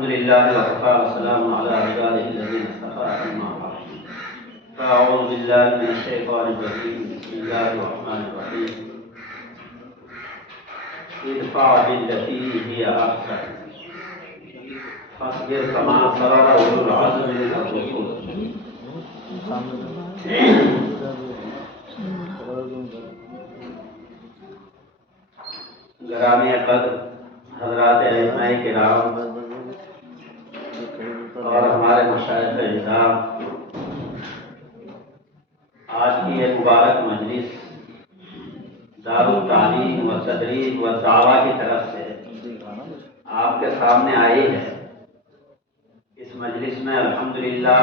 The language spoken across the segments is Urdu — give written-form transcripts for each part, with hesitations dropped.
الحمد لله وكفى وسلام على عباده الذين اصطفى أما بعد فأعوذ بالله من الشيطان الرجيم بسم الله الرحمن الرحيم ادفع بالتي هي أحسن فاصبر كما صبر أولو العزم من الرسل گرامی قدر حضرات ائمہ کرام اور ہمارے مشائخ اعظام، آج کی یہ مبارک مجلس دارالتعلیم و تدریس و دعویٰ کی طرف سے آپ کے سامنے آئی ہے۔ اس مجلس میں الحمدللہ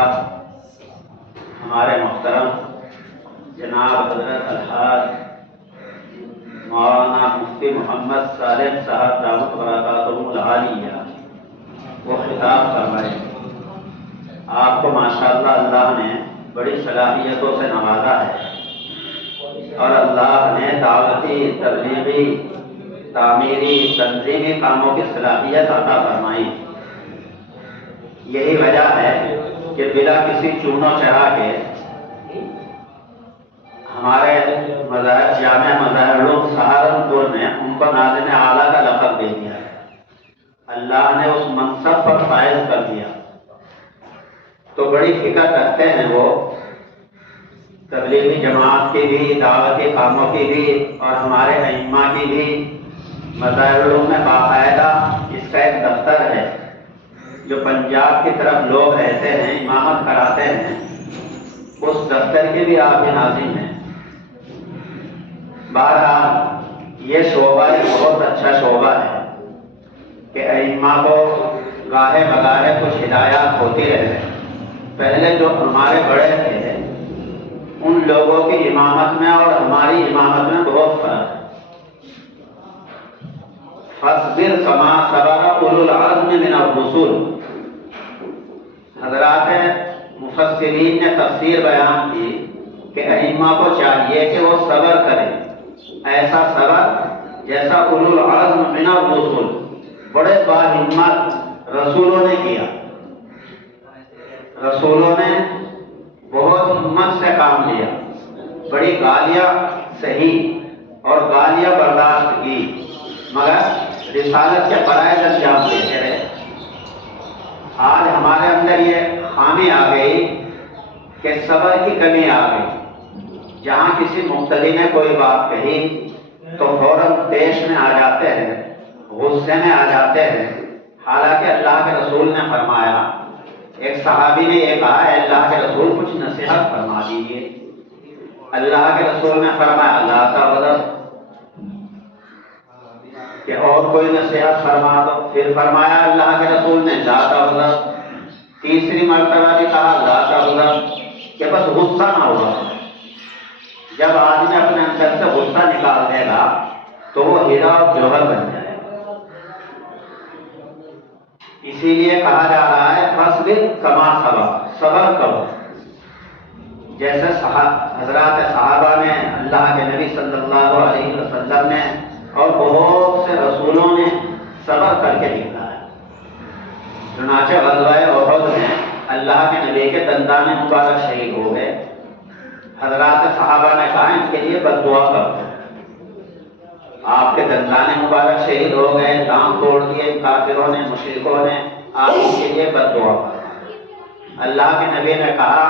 ہمارے محترم جناب حضرت الحاج مولانا مفتی محمد صالح صاحب دامت برکاتہم العالیہ وہ خطاب فرمائے۔ آپ کو ماشاءاللہ اللہ نے بڑی صلاحیتوں سے نوازا ہے اور اللہ نے دعوتی، تبلیغی، تعمیری، تنظیمی کاموں کی صلاحیت عطا فرمائی۔ یہی وجہ ہے کہ بلا کسی چونو چرا کے ہمارے مذاہب جامع مظاہر علوم سہارنپور نے ان کو ناظم اعلیٰ کا لقب دے دیا ہے۔ اللہ نے اس منصب پر فائز کر دیا۔ تو بڑی فکر رکھتے ہیں وہ تبلیغی جماعت کی بھی، دعوتی کاموں کی بھی اور ہمارے ائمہ کی بھی۔ مظاہر علوم میں باقاعدہ اس کا ایک دفتر ہے جو پنجاب کی طرف لوگ رہتے ہیں، امامت کراتے ہیں، اس دفتر کے بھی آپ ہی ناظم ہیں۔ بہرحال یہ شعبہ ایک بہت اچھا شعبہ ہے کہ ائمہ کو گاہے بگاہے کچھ ہدایات ہوتی رہے۔ پہلے جو ہمارے بڑے تھے ان لوگوں کی امامت میں اور ہماری امامت میں بہت فرق ہے۔ فاصبر کما صبر اولو العزم من الرسل، حضرات مفسرین نے تفسیر بیان کی کہ ائمہ کو چاہیے کہ وہ صبر کریں، ایسا صبر جیسا اولو العزم من الرسل، بڑے باہمت رسولوں نے کیا۔ رسولوں نے بہت ہمت سے کام لیا، بڑی گالیاں سہی اور گالیاں برداشت کی، مگر رسالت کے فرائض انجام دیتے رہے۔ آج ہمارے اندر یہ خامی آ گئی کہ صبر کی کمی آ گئی۔ جہاں کسی مقتدی نے کوئی بات کہی تو فوراً دیش میں آ جاتے ہیں، غصے میں آ جاتے ہیں، حالانکہ اللہ کے رسول نے فرمایا۔ ایک صحابی نے یہ کہا، اے اللہ کے رسول کچھ نصیحت فرما دیجیے۔ اللہ کے رسول نے فرمایا لا تغضب، کہ اور کوئی نصیحت فرما دو۔ پھر فرمایا اللہ کے رسول نے لا تغضب، تیسری مرتبہ بھی کہا لا تغضب، کہ بس غصہ نہ ہوگا۔ جب آدمی اپنے اندر سے غصہ نکال دے گا تو وہ ہیرا اور جوہر بن جائے گا۔ اسی لیے کہا جا رہا ہے فاصبر کما صبر، صبر کرو جیسے حضرات صحابہ نے، اللہ کے نبی صلی اللہ علیہ وسلم نے اور بہت سے رسولوں نے صبر کر کے دکھایا ہے۔ چنانچہ غزوہ احد میں اللہ کے نبی کے دندان مبارک شہید ہو گئے۔ حضرات صحابہ نے کہا ان کے لیے بد دعا کرو۔ آپ کے دندان مبارک شہید ہو گئے، دانت توڑ دیے کافروں نے، مشرکوں نے، آپ ان کے لیے بد دعا کرو۔ اللہ کے نبی نے کہا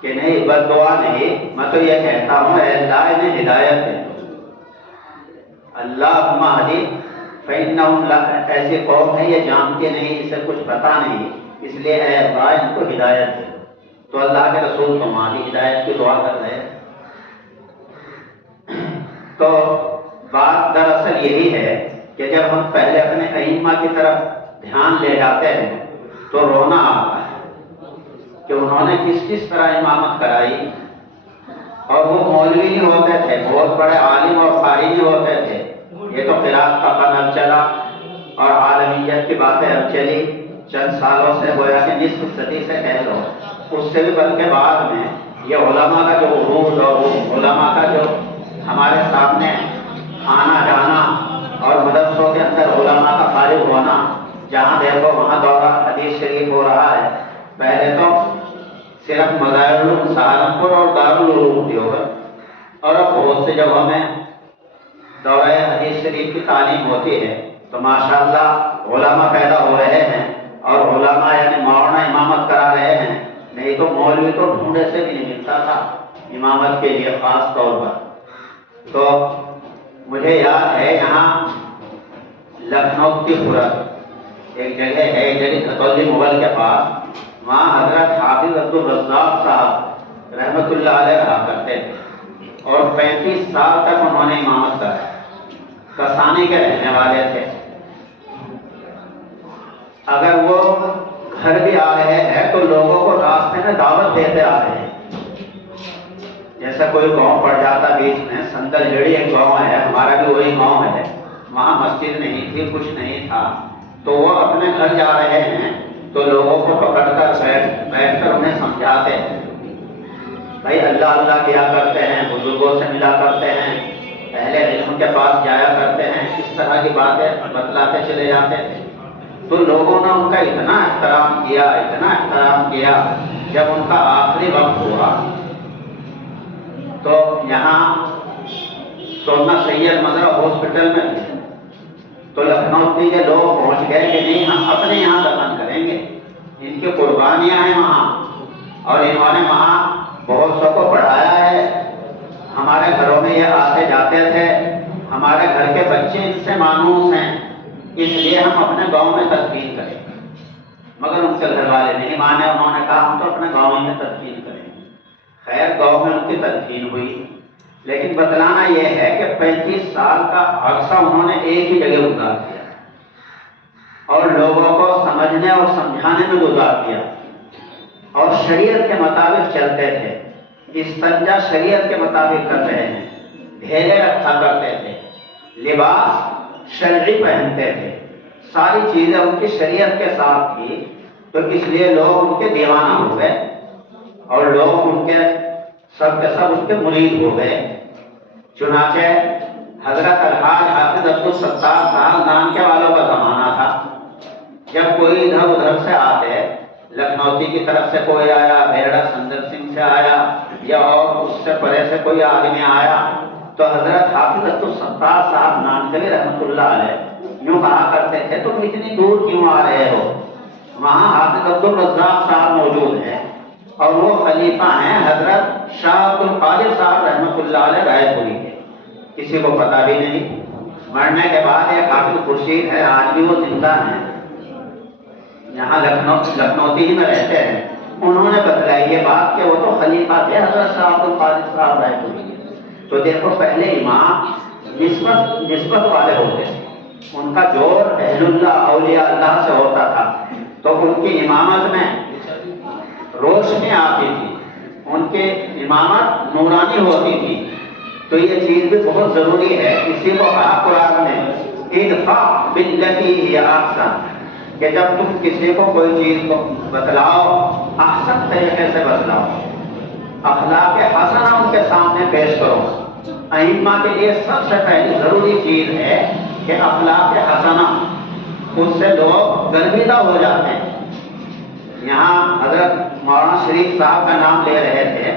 کہ نہیں، بد دعا نہیں، میں تو یہ کہتا ہوں اے اللہ انہیں ہدایت دے۔ اللہم اہدی فإنہم، ایسی قوم ہے یہ جانتی نہیں، اسے کچھ پتا نہیں، اس لیے اے اللہ ان کو ہدایت دے۔ تو اللہ کے رسول تمہاری ہدایت کی دعا کر رہے ہیں۔ تو بات دراصل یہی ہے کہ جب ہم پہلے اپنے ائمہ کی طرف دھیان لے جاتے ہیں تو رونا آتا ہے کہ انہوں نے کس طرح امامت کرائی، اور وہ مولوی نہیں ہوتے تھے، بہت بڑے عالم اور قاری نہیں ہوتے تھے۔ یہ تو قرات کا فن اب چلا اور عالمیت کی باتیں اب چلی چند سالوں سے، گویا کہ نصف صدی سے کہہ لو، اس سے بھی بلکہ بعد میں یہ علماء کا جو عروج اور علماء کا جو ہمارے سامنے آنا جانا اور مدرسوں کے اندر علماء کا فارغ ہونا، جہاں دیکھو وہاں دورہ حدیث شریف ہو رہا ہے. پہلے تو صرف مظاہر سہارنپور اور دارالعلوم دیوبند، اور اب بہت سے جگہوں میں دورہ حدیث شریف کی تعلیم ہوتی ہے. تو ماشاءاللہ علماء پیدا ہو رہے ہیں، اور علماء یعنی مولانا امامت کرا رہے ہیں. نہیں تو مولوی تو ڈھونڈے سے بھی نہیں ملتا تھا امامت کے لیے خاص طور پر. تو مجھے یاد ہے یہاں لکھنؤ کی خورد ایک جگہ ہے، ایک جگہ کھتولی مغل کے پاس، وہاں حضرت حافظ عبدالرزاق صاحب رحمۃ اللہ علیہ رہا کرتے تھے، اور 35 سال تک انہوں نے امامت کرائی. کسانی کے رہنے والے تھے. اگر وہ گھر بھی آ رہے ہیں تو لوگوں کو راستے میں دعوت دیتے آ رہے ہیں. جیسا کوئی گاؤں پڑ جاتا بیچ میں، سندر جڑی ایک گاؤں ہے، ہمارا بھی وہی گاؤں ہے، وہاں مسجد نہیں تھی، کچھ نہیں تھا، تو وہ اپنے گھر جا رہے ہیں تو لوگوں کو پکڑ کر بیٹھ کر انہیں سمجھاتے ہیں، بھائی اللہ اللہ کیا کرتے ہیں، بزرگوں سے ملا کرتے ہیں، اہل علم کے پاس جایا کرتے ہیں، اس طرح کی باتیں بتلاتے چلے جاتے تھے. تو لوگوں نے ان کا اتنا احترام کیا، اتنا احترام کیا. جب ان کا آخری وقت ہوا تو یہاں سونا سید مدرہ ہاسپٹل میں تھے، تو لکھنؤ کے لوگ پہنچ گئے کہ نہیں ہم اپنے یہاں دفن کریں گے، ان کی قربانیاں ہیں وہاں، اور انہوں نے وہاں بہت سو کو پڑھایا ہے، ہمارے گھروں میں یہ آتے جاتے تھے، ہمارے گھر کے بچے ان سے مانوس ہیں، اس لیے ہم اپنے گاؤں میں تدفین کریں. مگر ان کے گھر والے نہیں مانے، انہوں نے کہا ہم تو اپنے گاؤں میں تدفین کریں. خیر گاؤں میں ان کی تدفین ہوئی، لیکن بتلانا یہ ہے کہ 35 سال کا عرصہ انہوں نے ایک ہی جگہ گزار دیا، اور لوگوں کو سمجھنے اور سمجھانے میں گزار دیا، اور شریعت کے مطابق چلتے تھے. استنجا شریعت کے مطابق کر رہے ہیں، ڈھیلے رکھا کرتے تھے، لباس شرعی پہنتے تھے، ساری چیزیں ان کی شریعت کے ساتھ تھی. تو اس لیے لوگ ان کے دیوانہ ہو گئے، اور لوگ ان کے سب ان کے مرید ہو گئے. چنانچہ حضرت الحاج حافظ عبدالستار صاحب نانکے والوں کا زمانہ تھا. جب کوئی ادھر ادھر سے آتے، لکھنؤتی کی طرف سے کوئی آیا، بیرڑا سندر سنگھ سے آیا، یا اور اس سے پرے سے کوئی آدمی آیا، تو حضرت حافظ عبدالستار صاحب نانکوی رحمۃ اللہ علیہ یوں کہا کرتے تھے تم اتنی دور کیوں آ رہے ہو؟ وہاں حافظ عبدالرزاق صاحب موجود ہیں، اور وہ خلیفہ ہیں حضرت شاہ عبد القادر صاحب رحمۃ اللہ علیہ رائے پوری کے. کسی کو پتہ بھی نہیں. مرنے کے بعد ایک حافظ خورشید ہے، آج بھی وہ زندہ ہیں، یہاں لکھنؤتی ہی میں رہتے ہیں. انہوں نے بتلائی یہ بات کہ وہ تو خلیفہ تھے حضرت شاہ عبد القادر صاحب رائے پوری کے. تو دیکھو پہلے امام نسبت والے ہوتے ہیں، ان کا جوڑ اہل اللہ اولیاء اللہ سے ہوتا تھا، تو ان کی امامت میں روشنی آتی تھی، ان کے امامت نورانی ہوتی تھی. تو یہ چیز بھی بہت ضروری ہے. اسی کو کہا قرآن نے ادفع باللتی ہی احسن، کہ جب تم کسی کو کوئی چیز کو بتلاؤ احسن طریقے سے بتلاؤ، اخلاق حسنہ ان کے سامنے پیش کرو. ائمہ کے لیے سب سے پہلی ضروری چیز ہے کہ اخلاق حسنہ، اس سے لوگ گرمیدہ ہو جاتے ہیں. یہاں حضرت مولانا شریف صاحب کا نام لے رہے تھے،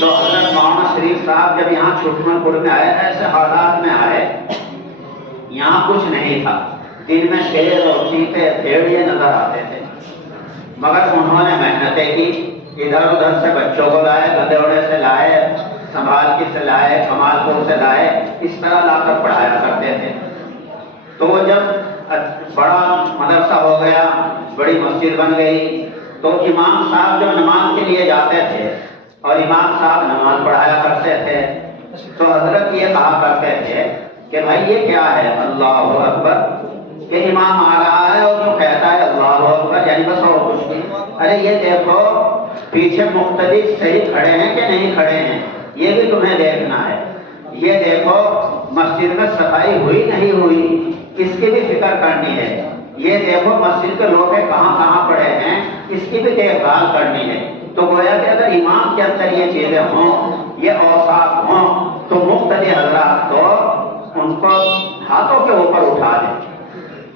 تو حضرت مولانا شریف صاحب جب یہاں چھٹمن پور میں آئے، ایسے حالات میں آئے، یہاں کچھ نہیں تھا، دن میں شیر اور چیتے بھیڑیے نظر آتے تھے، مگر انہوں نے محنتیں کی، ادھر ادھر سے بچوں کو لائے، گدھوڑے سے لائے، سنبھال کی سے لائے، کمال پور سے لائے، اس طرح لا کر پڑھایا کرتے تھے. تو وہ جب بڑا مدرسہ ہو گیا، بڑی مسجد بن گئی، تو امام صاحب جب نماز کے لیے جاتے تھے اور امام صاحب نماز پڑھایا کرتے تھے، تو حضرت یہ کہا کرتے تھے کہ بھائی یہ کیا ہے اللہ اکبر، کہ امام آ رہا ہے اور جو کہتا ہے اللہ اکبر، یعنی بس اور کچھ نہیں. ارے یہ دیکھو پیچھے مقتدی صحیح کھڑے ہیں کہ نہیں کھڑے ہیں، یہ بھی تمہیں دیکھنا ہے. یہ دیکھو مسجد میں صفائی ہوئی نہیں ہوئی، اس کی بھی فکر کرنی ہے. یہ دیکھو مسجد کے لوگ کہاں کہاں پڑے ہیں، اس کی بھی دیکھ بھال کرنی ہے. تو گویا کہ اگر امام کے اندر یہ چیزیں ہوں، یہ اوصاف ہوں، تو مقتدی حضرات تو ان کو ہاتھوں کے اوپر اٹھا دیں.